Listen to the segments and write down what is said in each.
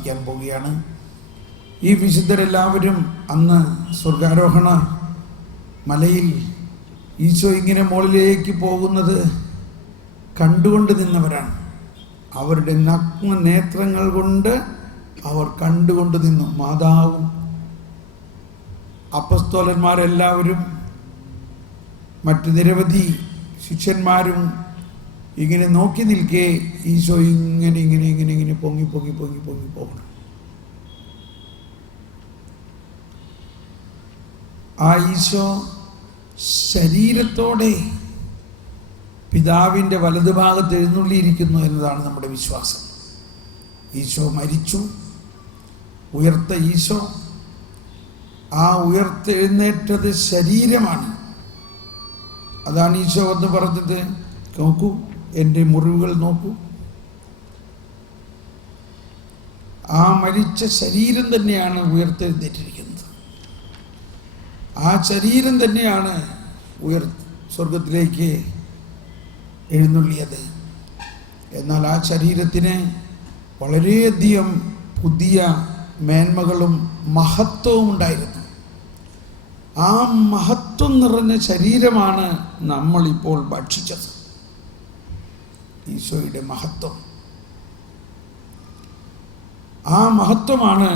പ്രാർത്ഥിക്കാൻ പോവുകയാണ്. ഈ വിശുദ്ധരെല്ലാവരും അന്ന് സ്വർഗാരോഹണ മലയിൽ ഈശോ ഇങ്ങനെ മുകളിലേക്ക് പോകുന്നത് കണ്ടുകൊണ്ട് നിന്നവരാണ്. അവരുടെ നഗ്ന നേത്രങ്ങൾ കൊണ്ട് അവർ കണ്ടുകൊണ്ട് നിന്നു. മാതാവും അപ്പസ്തോലന്മാരെല്ലാവരും മറ്റു നിരവധി ശിഷ്യന്മാരും ഇങ്ങനെ നോക്കി നിൽക്കെ ഈശോ ഇങ്ങനെ ഇങ്ങനെ ഇങ്ങനെ ഇങ്ങനെ പൊങ്ങി പൊങ്ങി പൊങ്ങി പൊങ്ങി പോകണം. ആ ഈശോ ശരീരത്തോടെ പിതാവിൻ്റെ വലതുഭാഗത്ത് എഴുന്നള്ളിയിരിക്കുന്നു എന്നതാണ് നമ്മുടെ വിശ്വാസം. ഈശോ മരിച്ചു, ഉയർത്ത ഈശോ, ആ ഉയർത്തെഴുന്നേറ്റത് ശരീരമാണ്. അതാണ് ഈശോ എന്ന് പറഞ്ഞത്, നോക്കൂ എൻ്റെ മുറിവുകൾ നോക്കൂ. ആ മരിച്ച ശരീരം തന്നെയാണ് ഉയർത്തെഴുന്നേറ്റിരിക്കുന്നത്. ആ ശരീരം തന്നെയാണ് സ്വർഗത്തിലേക്ക് എഴുന്നള്ളിയത്. എന്നാൽ ആ ശരീരത്തിന് വളരെയധികം പുതിയ മേന്മകളും മഹത്വവും ഉണ്ടായിരുന്നു. ആ മഹത്വം നിറഞ്ഞ ശരീരമാണ് നമ്മളിപ്പോൾ ഭക്ഷിച്ചത്. ഈശോയുടെ മഹത്വം, ആ മഹത്വമാണ്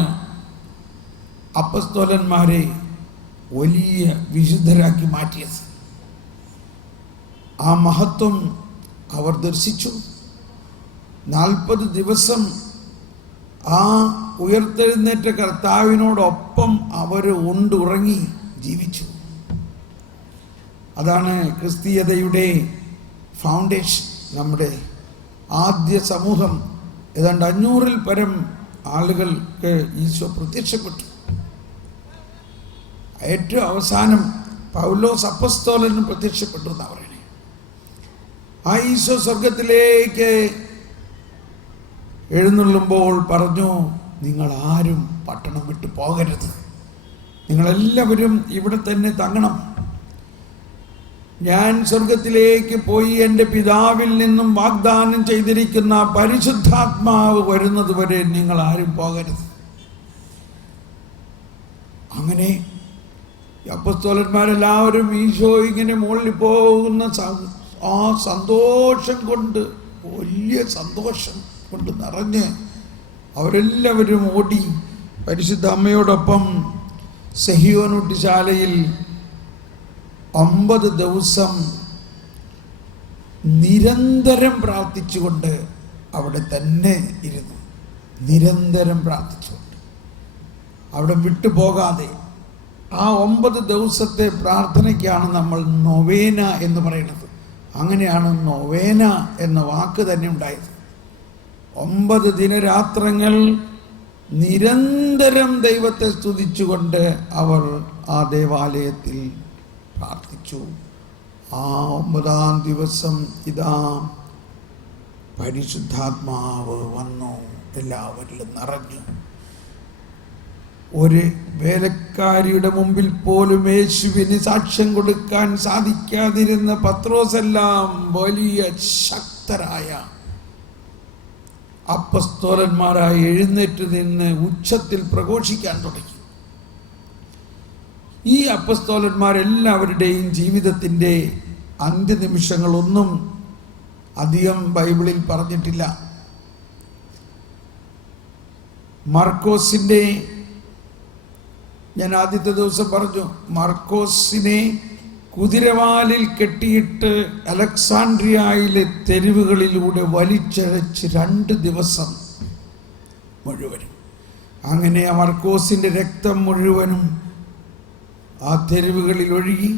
അപ്പസ്തോലന്മാരെ വലിയ വിശുദ്ധരാക്കി മാറ്റിയത്. ആ മഹത്വം അവർ ദർശിച്ചു. 40 ദിവസം ആ ഉയർത്തെഴുന്നേറ്റ കർത്താവിനോടൊപ്പം അവർ ഉണ്ടുറങ്ങി ജീവിച്ചു. അതാണ് ക്രിസ്തീയതയുടെ ഫൗണ്ടേഷൻ. നമ്മുടെ ആദ്യ സമൂഹം ഏതാണ്ട് 500-ൽ പരം ആളുകൾക്ക് ഈശോ പ്രത്യക്ഷപ്പെട്ടു. ഏറ്റവും അവസാനം പൗലോസ് അപ്പസ്തോലന് പ്രത്യക്ഷപ്പെട്ടു എന്നാണ് പറയുന്നത്. ആ ഈശോ സ്വർഗത്തിലേക്ക് എഴുന്നള്ളുമ്പോൾ പറഞ്ഞു, നിങ്ങൾ ആരും പട്ടണം വിട്ടു പോകരുത്, നിങ്ങളെല്ലാവരും ഇവിടെ തന്നെ തങ്ങണം. ഞാൻ സ്വർഗത്തിലേക്ക് പോയി എൻ്റെ പിതാവിൽ നിന്നും വാഗ്ദാനം ചെയ്തിരിക്കുന്ന പരിശുദ്ധാത്മാവ് വരുന്നത് വരെ നിങ്ങൾ ആരും പോകരുത്. അങ്ങനെ അപ്പസ്തോലന്മാരെല്ലാവരും ഈശോ ഇങ്ങനെ മുകളിൽ പോകുന്ന ആ സന്തോഷം കൊണ്ട്, വലിയ സന്തോഷം കൊണ്ട് നിറഞ്ഞ് അവരെല്ലാവരും ഓടി പരിശുദ്ധ അമ്മയോടൊപ്പം സെഹിയോനൂട്ടിശാലയിൽ 50 ദിവസം നിരന്തരം പ്രാർത്ഥിച്ചുകൊണ്ട് അവിടെ തന്നെ ഇരുന്നു. നിരന്തരം പ്രാർത്ഥിച്ചുകൊണ്ട്, അവിടെ വിട്ടുപോകാതെ. ആ 9 ദിവസത്തെ പ്രാർത്ഥനയ്ക്കാണ് നമ്മൾ നൊവേന എന്ന് പറയുന്നത്. അങ്ങനെയാണ് നൊവേന എന്ന വാക്ക് തന്നെ ഉണ്ടായത്. 9 ദിനരാത്രങ്ങൾ നിരന്തരം ദൈവത്തെ സ്തുതിച്ചുകൊണ്ട് അവർ ആ ദേവാലയത്തിൽ പ്രാർത്ഥിച്ചു. ആ 9-ാം ദിവസം ഇതാ പരിശുദ്ധാത്മാവ് വന്നു, എല്ലാവരിലും നിറഞ്ഞു. ഒരു വേലക്കാരിയുടെ മുമ്പിൽ പോലും യേശുവിന് സാക്ഷ്യം കൊടുക്കാൻ സാധിക്കാതിരുന്ന പത്രോസെല്ലാം വലിയ ശക്തരായ അപ്പസ്തോലന്മാരായി എഴുന്നേറ്റ് നിന്ന് ഉച്ചത്തിൽ പ്രഘോഷിക്കാൻ തുടങ്ങി. ഈ അപ്പസ്തോലന്മാരെല്ലാവരുടെയും ജീവിതത്തിൻ്റെ അന്ത്യനിമിഷങ്ങളൊന്നും അധികം ബൈബിളിൽ പറഞ്ഞിട്ടില്ല. മർക്കോസിൻ്റെ, ഞാൻ ആദ്യത്തെ ദിവസം പറഞ്ഞു, മർക്കോസിനെ കുതിരവാലിൽ കെട്ടിയിട്ട് അലക്സാണ്ട്രിയയിലെ തെരുവുകളിലൂടെ വലിച്ചഴച്ച് 2 ദിവസം മുഴുവനും. അങ്ങനെ ആ മർക്കോസിൻ്റെ രക്തം മുഴുവനും ആ തെരുവുകളിൽ ഒഴുകി.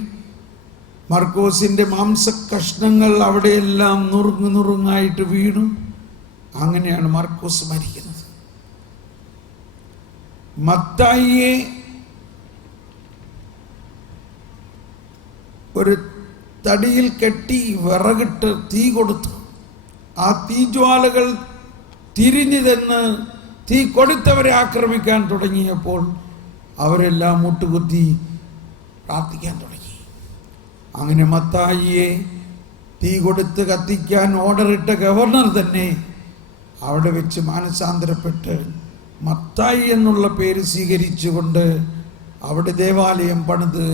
മർക്കോസിൻ്റെ മാംസകഷ്ണങ്ങൾ അവിടെയെല്ലാം നുറുങ്ങായിട്ട് വീണു. അങ്ങനെയാണ് മർക്കോസ് മരിക്കുന്നത്. മത്തായിയെ ഒരു തടിയിൽ കെട്ടി വിറകിട്ട് തീ കൊടുത്തു. ആ തീജ്വാലകൾ തിരിഞ്ഞു ചെന്ന് തീ കൊടുത്തവരെ ആക്രമിക്കാൻ തുടങ്ങിയപ്പോൾ അവരെല്ലാം മുട്ടുകുത്തി പ്രാർത്ഥിക്കാൻ തുടങ്ങി. അങ്ങനെ മത്തായിയെ തീ കൊടുത്ത് കത്തിക്കാൻ ഓർഡറിട്ട ഗവർണർ തന്നെ അവിടെ വെച്ച് മാനസാന്തരപ്പെട്ട് മത്തായി എന്നുള്ള പേര് സ്വീകരിച്ചുകൊണ്ട് അവിടെ ദേവാലയം പണിത്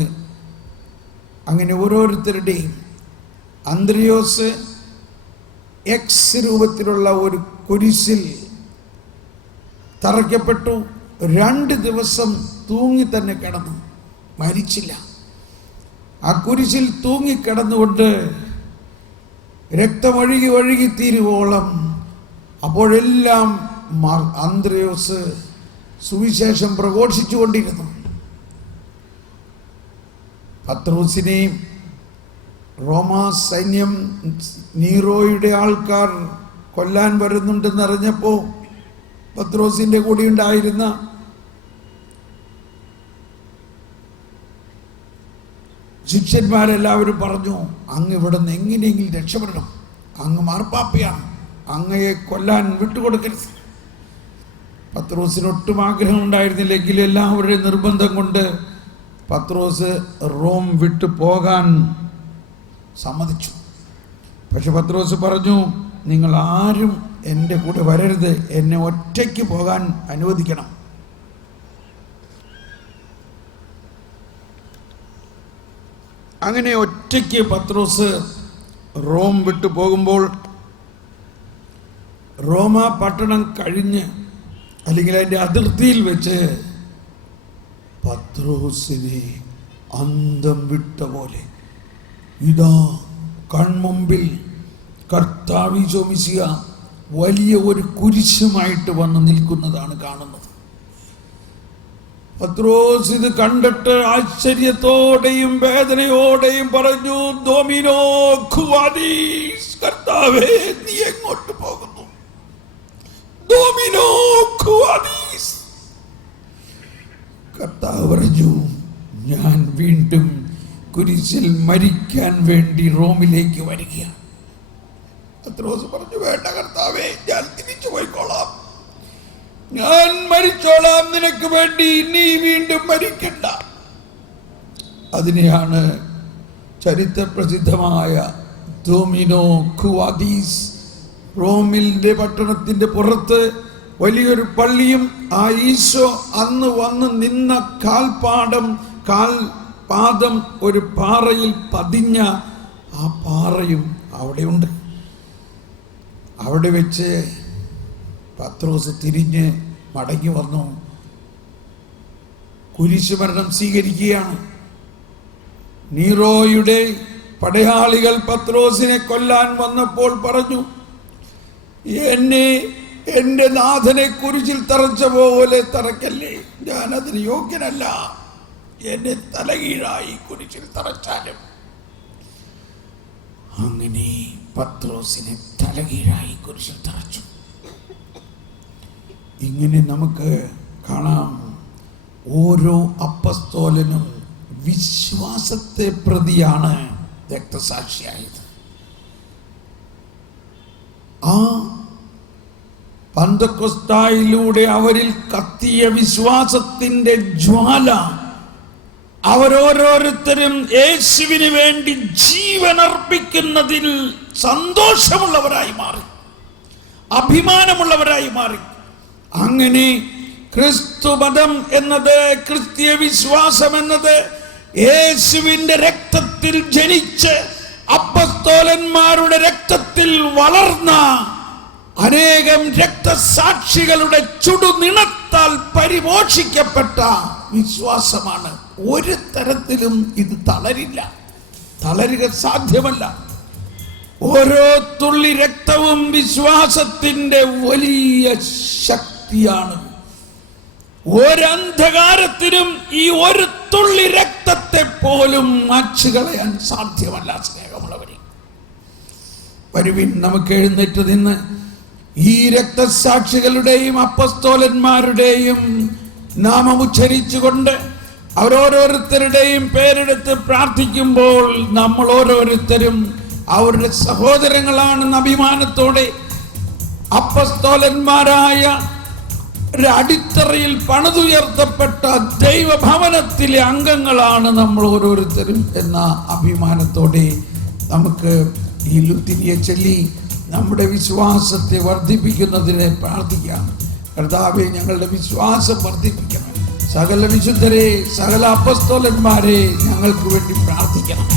അങ്ങനെ ഓരോരുത്തരുടെയും അന്ത്രയോസ് എക്സ് രൂപത്തിലുള്ള ഒരു കുരിശിൽ തറയ്ക്കപ്പെട്ടു. 2 ദിവസം തൂങ്ങി തന്നെ കിടന്നു, മരിച്ചില്ല. ആ കുരിശിൽ തൂങ്ങിക്കിടന്നുകൊണ്ട് രക്തമൊഴുകി ഒഴുകി തീരുവോളം അപ്പോഴെല്ലാം അന്ത്രയോസ് സുവിശേഷം പ്രഘോഷിച്ചു കൊണ്ടിരുന്നു. പത്രോസിനെയും റോമാ സൈന്യം നീറോയുടെ ആൾക്കാർ കൊല്ലാൻ വരുന്നുണ്ടെന്നറിഞ്ഞപ്പോൾ പത്രോസിന്റെ കൂടെ ഉണ്ടായിരുന്ന ശിഷ്യന്മാരെല്ലാവരും പറഞ്ഞു, അങ്ങ് ഇവിടെ നിന്ന് എങ്ങനെയെങ്കിലും രക്ഷപ്പെടണം, അങ്ങ് മാർപ്പാപ്പയാണ്, അങ്ങയെ കൊല്ലാൻ വിട്ടുകൊടുക്കരുത്. പത്രോസിന് ഒട്ടും ആഗ്രഹം ഉണ്ടായിരുന്നില്ലെങ്കിൽ എല്ലാവരുടെയും നിർബന്ധം കൊണ്ട് പത്രോസ് റോം വിട്ടു പോകാൻ സമ്മതിച്ചു. പക്ഷെ പത്രോസ് പറഞ്ഞു, നിങ്ങൾ ആരും എൻ്റെ കൂടെ വരരുത്, എന്നെ ഒറ്റയ്ക്ക് പോകാൻ അനുവദിക്കണം. അങ്ങനെ ഒറ്റയ്ക്ക് പത്രോസ് റോം വിട്ടു പോകുമ്പോൾ റോമ പട്ടണം കഴിഞ്ഞ് അല്ലെങ്കിൽ അതിൻ്റെ അതിർത്തിയിൽ വെച്ച് പത്രോസിനെ അന്തം വിട്ട പോലെ ഇതാ കൺമുമ്പിൽ കർത്താവ് മിശിഹ വലിയ ഒരു കുരിശുമായിട്ട് വന്ന് നിൽക്കുന്നതാണ് കാണുന്നത്. പത്രോസ് ഇത് കണ്ടിട്ട് ആശ്ചര്യത്തോടെയും വേദനയോടെയും പറഞ്ഞു, ദോമിനോ ഖുവാദീസ്, കർത്താവേ നീ എങ്ങോട്ട് പോകുന്നു? ദോമിനോ ഖുവാദീസ്. കർത്താവ് പറഞ്ഞു, ഞാൻ വീണ്ടും കുരിശിൽ മരിക്കാൻ വേണ്ടി റോമിലേക്ക് വരികയാണ്. പത്രോസ് പറഞ്ഞു, വേണ്ട കർത്താവേ, ഞാൻ തിരിച്ചു പോയിക്കോളാം, ഞാൻ മരിച്ചോളാം, നിനക്ക് വേണ്ടി നീ വീണ്ടും മരിക്കണ്ട. അതിനെയാണ് ചരിത്രപ്രസിദ്ധമായ ദോമിനോ ഖുവാദീസ്. റോമിന്റെ പട്ടണത്തിന്റെ പുറത്ത് വലിയൊരു പള്ളിയും ആ ഈശോ അന്ന് വന്ന് നിന്ന കാൽപാദം ഒരു പാറയിൽ പതിഞ്ഞ ആ പാറയും അവിടെയുണ്ട്. അവിടെ വെച്ച് പത്രോസ് തിരിഞ്ഞ് മടങ്ങി വന്നു, കുരിശുമരണം സ്വീകരിക്കുകയാണ്. നീറോയുടെ പടയാളികൾ പത്രോസിനെ കൊല്ലാൻ വന്നപ്പോൾ പറഞ്ഞു, എന്നെ എൻ്റെ നാഥനെ കുരിശിൽ തറച്ച പോലെ തറക്കല്ലേ, ഞാൻ അതിന് യോഗ്യനല്ല, എന്നെ തലകീഴായി കുരിശിൽ തറച്ചാലും. അങ്ങനെ പത്രോസിനെ തലകീഴായി കുരിശിൽ തറച്ചു. ഇങ്ങനെ നമുക്ക് കാണാം, ഓരോ അപ്പസ്തോലനും വിശ്വാസത്തെ പ്രതിയാണ് രക്തസാക്ഷിയായത്. ആ പന്തക്കൊസ്തായിലൂടെ അവരിൽ കത്തിയ വിശ്വാസത്തിന്റെ ജ്വാല അവരോരോരുത്തരും യേശുവിന് വേണ്ടി ജീവനർപ്പിക്കുന്നതിൽ സന്തോഷമുള്ളവരായി മാറി, അഭിമാനമുള്ളവരായി മാറി. അങ്ങനെ ക്രിസ്തുമതം എന്നത്, ക്രിസ്തീയ വിശ്വാസം എന്നത് യേശുവിന്റെ രക്തത്തിൽ ജനിച്ച് അപ്പസ്തോലന്മാരുടെ രക്തത്തിൽ വളർന്ന അനേകം രക്തസാക്ഷികളുടെ ചുടുനിണത്താൽ പരിപോഷിക്കപ്പെട്ട വിശ്വാസമാണ്. ഒരു തരത്തിലും ഇത് തളരില്ല, തളരുക സാധ്യമല്ല. ഓരോ തുള്ളി രക്തവും വിശ്വാസത്തിന്റെ വലിയ ശക്തിയാണ്. ഒരന്ധകാരത്തിനും ഈ ഒരു തുള്ളി രക്തത്തെ പോലും മാച്ചുകളയാൻ സാധ്യമല്ല. സ്നേഹമുള്ളവരെ, വരുവിൻ, നമുക്ക് എഴുന്നേറ്റ് നിന്ന് ഈ രക്തസാക്ഷികളുടെയും അപ്പസ്തോലന്മാരുടെയും നാമം ഉച്ചരിച്ചുകൊണ്ട് അവരോരോരുത്തരുടെയും പേരെടുത്ത് പ്രാർത്ഥിക്കുമ്പോൾ നമ്മൾ ഓരോരുത്തരും അവരുടെ സഹോദരങ്ങളാണെന്ന അഭിമാനത്തോടെ അപ്പസ്തോലന്മാരായ ഒരു അടിത്തറയിൽ പണിതുയർത്തപ്പെട്ട ദൈവഭവനത്തിലെ അംഗങ്ങളാണ് നമ്മൾ ഓരോരുത്തരും എന്ന അഭിമാനത്തോടെ നമുക്ക് ഈ ലുത്തിനിയെ ചൊല്ലി നമ്മുടെ വിശ്വാസത്തെ വർദ്ധിപ്പിക്കുന്നതിനെ പ്രാർത്ഥിക്കാം. കർത്താവേ, ഞങ്ങളുടെ വിശ്വാസം വർദ്ധിപ്പിക്കണം. സകല വിശുദ്ധരെ, സകല അപ്പസ്തോലന്മാരെ ഞങ്ങൾക്ക് വേണ്ടി പ്രാർത്ഥിക്കണം.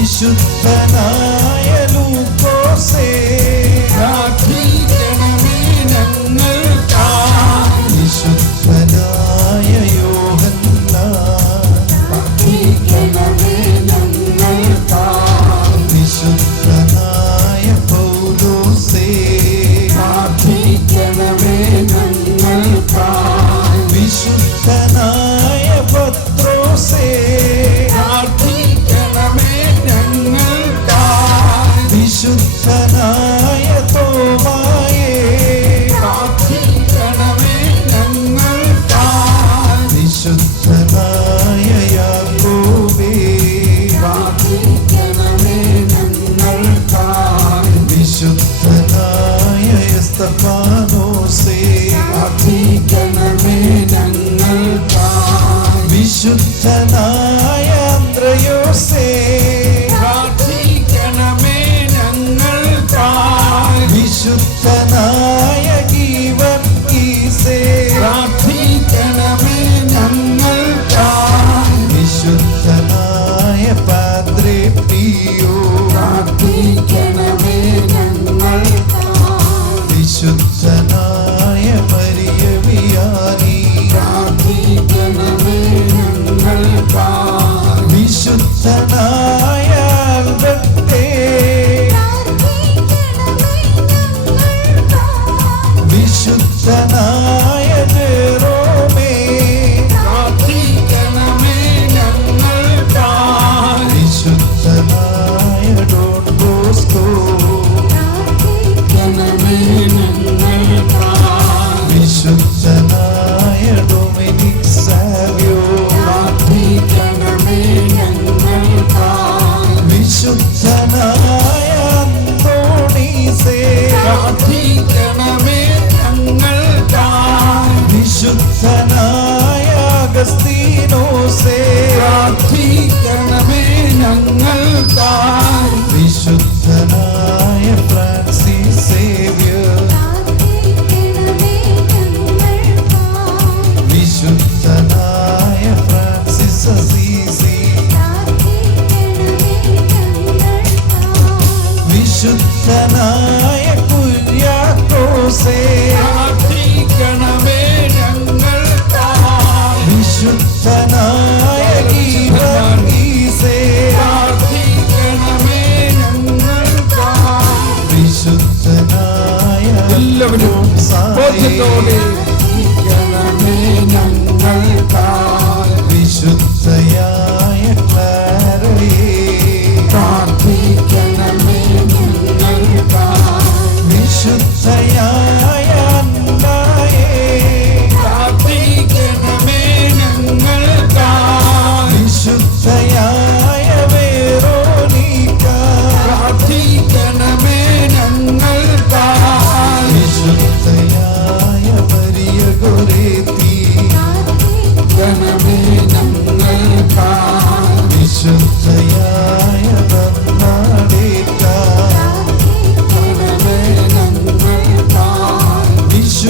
വിശുദ്ധനായ ലൂക്കോസേ പ്രാർത്ഥിക്കണമേ ഞങ്ങൾക്കായി. വിശുദ്ധനായ യോഹന്നാൻ പ്രാർത്ഥിക്കണമേ ഞങ്ങൾക്കായി. വിശുദ്ധനായ പൗലോസേ പ്രാർത്ഥിക്കണമേ ഞങ്ങൾക്കായി. വിശുദ്ധനായ പത്രോസേ പ്രാർത്ഥിക്കണമേ ഞങ്ങൾക്കായി. വിശുദ്ധനായ തോമായേ പ്രാർത്ഥിക്കണമേ ഞങ്ങൾക്കായി. വിശുദ്ധനായ യാക്കോബേ പ്രാർത്ഥിക്കണമേ ഞങ്ങൾക്കായി. വിശുദ്ധനായ എസ്തഫാനോസേ പ്രാർത്ഥിക്കണമേ ഞങ്ങൾക്കായി. വിശുദ്ധനായ അന്ത്രയോസേ പ്രാർത്ഥിക്കണമേ ഞങ്ങൾക്കായി. വിശുദ്ധനായ ഗീവർഗീസേ പ്രാർത്ഥിക്കണമേ ഞങ്ങൾക്കായി. വിശുദ്ധനായ പാദ്രേ പിയോ പ്രാർത്ഥിക്കണമേ ഞങ്ങൾക്കായി. വിശുദ്ധനായ മരിയ വിയാനി പ്രാർത്ഥിക്കണമേ ഞങ്ങൾക്കായി. വിശുദ്ധനായ ആൽബർട്ടേ വിശുദ്ധനായ ജെറോമേ പ്രാർത്ഥിക്കണമേ ഞങ്ങൾക്കായി. വിശുദ്ധനായ ഡോൺ ബോസ്കോ പ്രാർത്ഥിക്കണമേ ഞങ്ങൾക്കായി. വിശുദ്ധനായ ഡൊമിനിക് സാവിയോ പ്രാർത്ഥിക്കണമേ ഞങ്ങൾക്കായി. വിശുദ്ധനായ അന്തോണീസേ പ്രാർത്ഥിക്കണമേ ഞങ്ങൾക്കായി. വിശുദ്ധനായ അഗസ്തീനോസേ പ്രാർത്ഥിക്കണമേ ഞങ്ങൾക്കായി. വിശുദ്ധനായ ഫ്രാൻസിസ് സേവ്യർ വിശുദ്ധനായ ഫ്രാൻസിസ് അസീസി വിശുദ്ധനായ കുര്യാക്കോസേ പ്രാർത്ഥിക്കണമേ ഞങ്ങൾക്കായി. വിശുദ്ധനായ ഗീവർഗീസേ പ്രാർത്ഥിക്കണമേ ഞങ്ങൾക്കായി. വിശുദ്ധനായ എല്ലാവരും ബോധ്യത്തോടെ പ്രാർത്ഥിക്കണമേ ഞങ്ങൾക്കായി. വിശുദ്ധയായ ക്ലാരയേ പ്രാർത്ഥിക്കണമേ ഞങ്ങൾക്കായി. വിശുദ്ധയായ അന്നായേ പ്രാർത്ഥിക്കണമേ ഞങ്ങൾക്കായി. വിശുദ്ധയായ വേറോനിക്ക പ്രാർത്ഥിക്കണമേ ഞങ്ങൾക്കായി. വിശുദ്ധയായ മരിയ ഗോരേത്തി പ്രാർത്ഥിക്കണമേ ഞങ്ങൾക്കായി. വിശുദ്ധയായ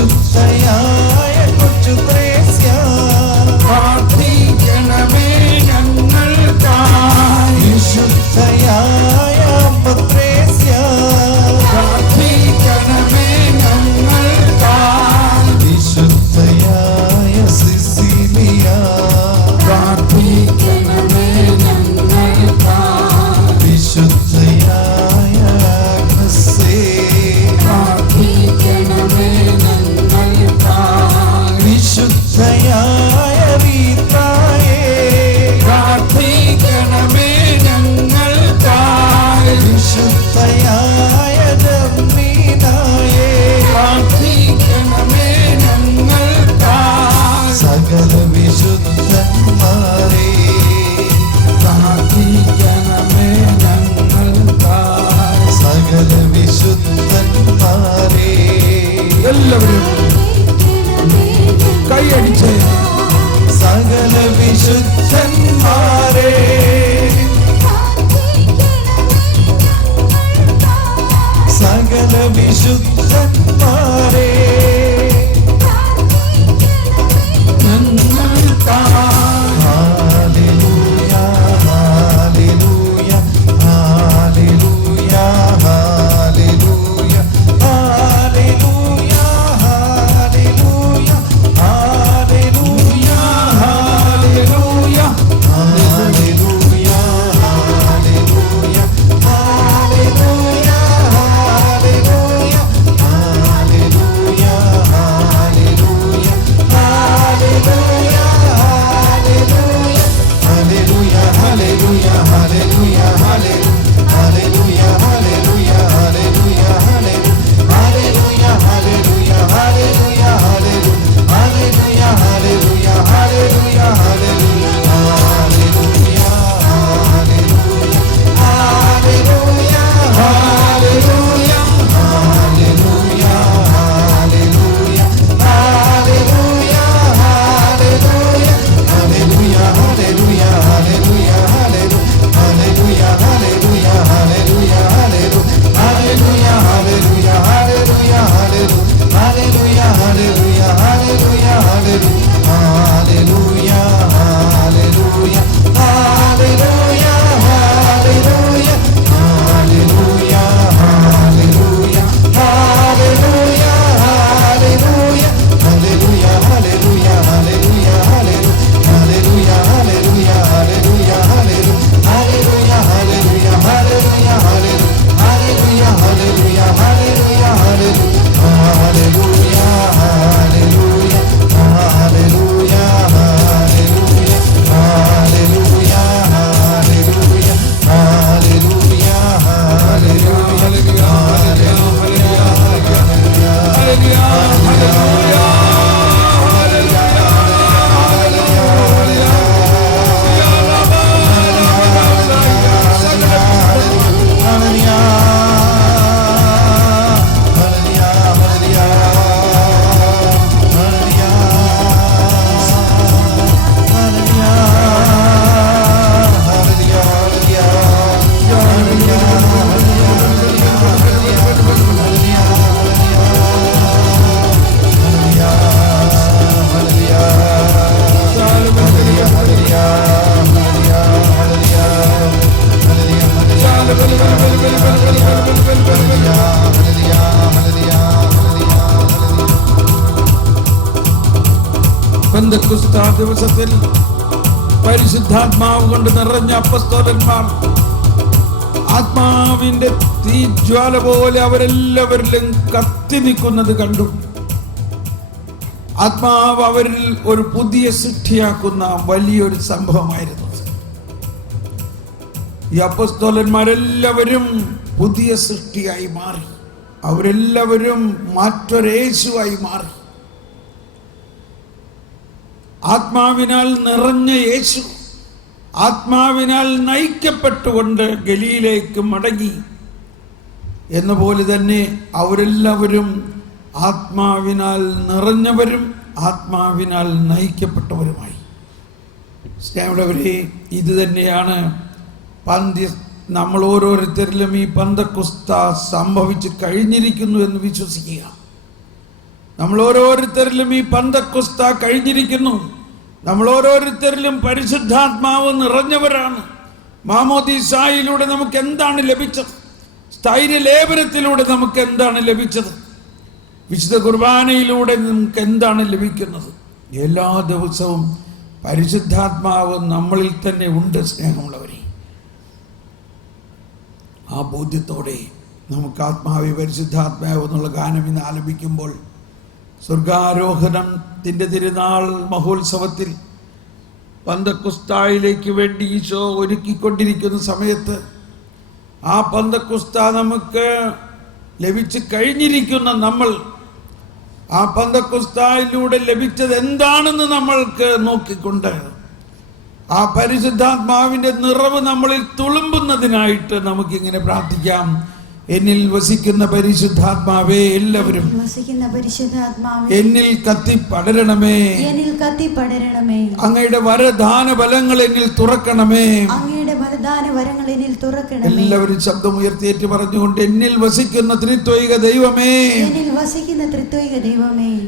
വിശുദ്ധയായ കൊച്ചു ത്രേസ്യ പ്രാർത്ഥിക്കണമേ ഞങ്ങൾക്കായി. വിശുദ്ധയായ പത്രേസ്യ പ്രാർത്ഥിക്കണമേ ഞങ്ങൾക്കായി. വിശുദ്ധയായ സിസിലിയ പ്രാർത്ഥിക്കണമേ ഞങ്ങൾക്കായി. വിശുദ്ധയായ അഗ്നസേ പ്രാർത്ഥിക്കണമേ ഞങ്ങൾക്കായി. വിശുദ്ധയായ റീതായേ പ്രാർത്ഥിക്കണമേ ഞങ്ങൾക്കായി. വിശുദ്ധയായ ദമ്മീനായേ പ്രാർത്ഥിക്കണമേ ഞങ്ങൾക്കായി. സകല വിശുദ്ധന്മാരേ പ്രാർത്ഥിക്കണമേ ഞങ്ങൾക്കായി. സകല വിശുദ്ധന്മാരേ എല്ലാവരും കൈയടിച്ച് സകല വിശുദ്ധന്മാരേ സകല വിശുദ്ധന്മാരേ ഞങ്ങൾക്കായി. ഹല്ലേലൂയ ഹല്ലേലൂയ ഹല്ലേലൂയ ഹല്ലേലൂയ ഹല്ലേലൂയ ഹല്ലേലൂയ ഹല്ലേലൂയ ഹല്ലേലൂയ. ഹല്ലേലൂയ ഹല്ലേലൂയ ഹല്ലേലൂയ ഹല്ലേലൂയ ഹല്ലേലൂയ ഹല്ലേലൂയ പെന്തക്കോസ്താ ദിവസത്തിൽ പരിശുദ്ധാത്മാവ് കൊണ്ട് നിറഞ്ഞ അപ്പസ്തോലന്മാർ ആത്മാവിന്റെ തീജ്വാല പോലെ അവരെല്ലാവരിലും കത്തി നിൽക്കുന്നത് കണ്ടു. ആത്മാവ് അവരിൽ ഒരു പുതിയ സൃഷ്ടിയാക്കുന്ന വലിയൊരു സംഭവമായിരുന്നു. ഈ അപ്പസ്തോലന്മാരെല്ലാവരും പുതിയ സൃഷ്ടിയായി മാറി. അവരെല്ലാവരും മറ്റൊരേശുവായി മാറി. ആത്മാവിനാൽ നിറഞ്ഞ യേശു ആത്മാവിനാൽ നയിക്കപ്പെട്ടുകൊണ്ട് ഗലീലേക്ക് മടങ്ങി എന്നപോലെ തന്നെ അവരെല്ലാവരും ആത്മാവിനാൽ നിറഞ്ഞവരും ആത്മാവിനാൽ നയിക്കപ്പെട്ടവരുമായി. സ്നേഹമുള്ളവരെ, ഇത് തന്നെയാണ് നമ്മൾ ഓരോരുത്തരിലും ഈ പന്തക്കുസ്ത സംഭവിച്ച് കഴിഞ്ഞിരിക്കുന്നു എന്ന് വിശ്വസിക്കുക. നമ്മൾ ഓരോരുത്തരിലും ഈ പന്തക്കുസ്ത കഴിഞ്ഞിരിക്കുന്നു. നമ്മൾ ഓരോരുത്തരിലും പരിശുദ്ധാത്മാവ് നിറഞ്ഞവരാണ്. മാമോദീസായിലൂടെ നമുക്ക് എന്താണ് ലഭിച്ചത്? സ്ഥൈര്യലേപനത്തിലൂടെ നമുക്ക് എന്താണ് ലഭിച്ചത്? വിശുദ്ധ കുർബാനയിലൂടെ നമുക്ക് എന്താണ് ലഭിക്കുന്നത്? എല്ലാ ദിവസവും പരിശുദ്ധാത്മാവ് നമ്മളിൽ തന്നെ ഉണ്ട്. സ്നേഹമുള്ളവരെ, ആ ബോധ്യത്തോടെ നമുക്ക് ആത്മാവി പരിശുദ്ധാത്മാവ് എന്നുള്ള ഗാനം ഇന്ന് ആലപിക്കുമ്പോൾ, സ്വർഗാരോഹണത്തിൻ്റെ തിരുനാൾ മഹോത്സവത്തിൽ പന്തക്കുസ്തായിലേക്ക് വേണ്ടി ഈശോ ഒരുക്കിക്കൊണ്ടിരിക്കുന്ന സമയത്ത് ആ പന്തക്കുസ്ത നമുക്ക് ലഭിച്ചു കഴിഞ്ഞിരിക്കുന്ന നമ്മൾ ആ പന്തക്കുസ്തായിലൂടെ ലഭിച്ചത് എന്താണെന്ന് നമ്മൾക്ക് നോക്കിക്കൊണ്ട് ആ പരിശുദ്ധാത്മാവിൻ്റെ നിറവ് നമ്മളിൽ തുളുമ്പുന്നതിനായിട്ട് നമുക്കിങ്ങനെ പ്രാർത്ഥിക്കാം. എന്നിൽ വസിക്കുന്ന പരിശുദ്ധാത്മാവേ, എല്ലാവരും എന്നിൽ കത്തി പടരണമേ. അങ്ങയുടെ വരദാന ഫലങ്ങൾ എന്നിൽ തുറക്കണമേ. എല്ലാവരും ശബ്ദം ഉയർത്തിയേറ്റ് പറഞ്ഞുകൊണ്ട്, എന്നിൽ വസിക്കുന്ന ത്രിത്വൈക ദൈവമേ,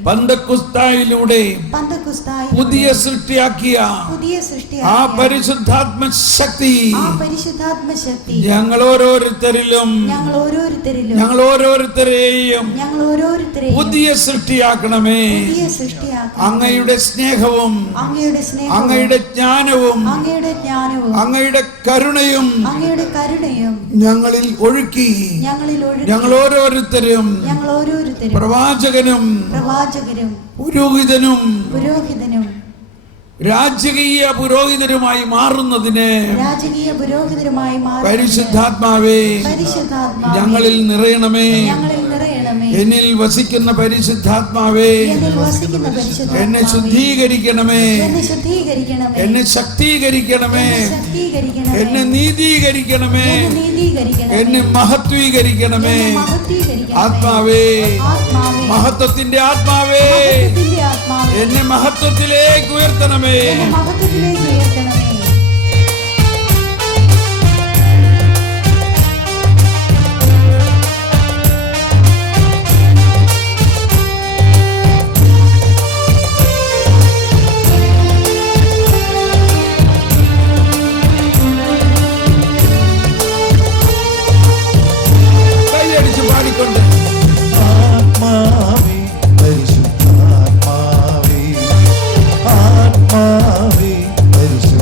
പന്തക്കുസ്തായിലൂടെ പുതിയ സൃഷ്ടിയാക്കിയ ആ പരിശുദ്ധാത്മ ശക്തി ഞങ്ങൾ ഓരോരുത്തരെയും പുതിയ സൃഷ്ടിയാക്കണമേ. അങ്ങയുടെ സ്നേഹവും അങ്ങയുടെ ജ്ഞാനവും അങ്ങയുടെ കരുണയും ഞങ്ങളിൽ ഒഴുക്കി ഞങ്ങൾ ഓരോരുത്തരും പ്രവാചകനും പുരോഹിതനും രാജകീയ പുരോഹിതരുമായി മാറുന്നതിന് പരിശുദ്ധാത്മാവേ ഞങ്ങളിൽ നിറയണമേ. എന്നിൽ വസിക്കുന്ന പരിശുദ്ധാത്മാവേ, എന്നെ ശുദ്ധീകരിക്കണമേ, എന്നെ ശക്തീകരിക്കണമേ, എന്നെ നീതീകരിക്കണമേ, എന്നെ മഹത്വീകരിക്കണമേ. ആത്മാവേ, മഹത്വത്തിന്റെ ആത്മാവേ, എന്നെ മഹത്വത്തിലേക്ക് ഉയർത്തണമേ. കൈയടിച്ച് പാടിക്കൊണ്ട്, ആത്മാവേ പരിശുദ്ധാത്മാവേ, ആത്മാവേ പരിശുദ്ധാത്മാവേ,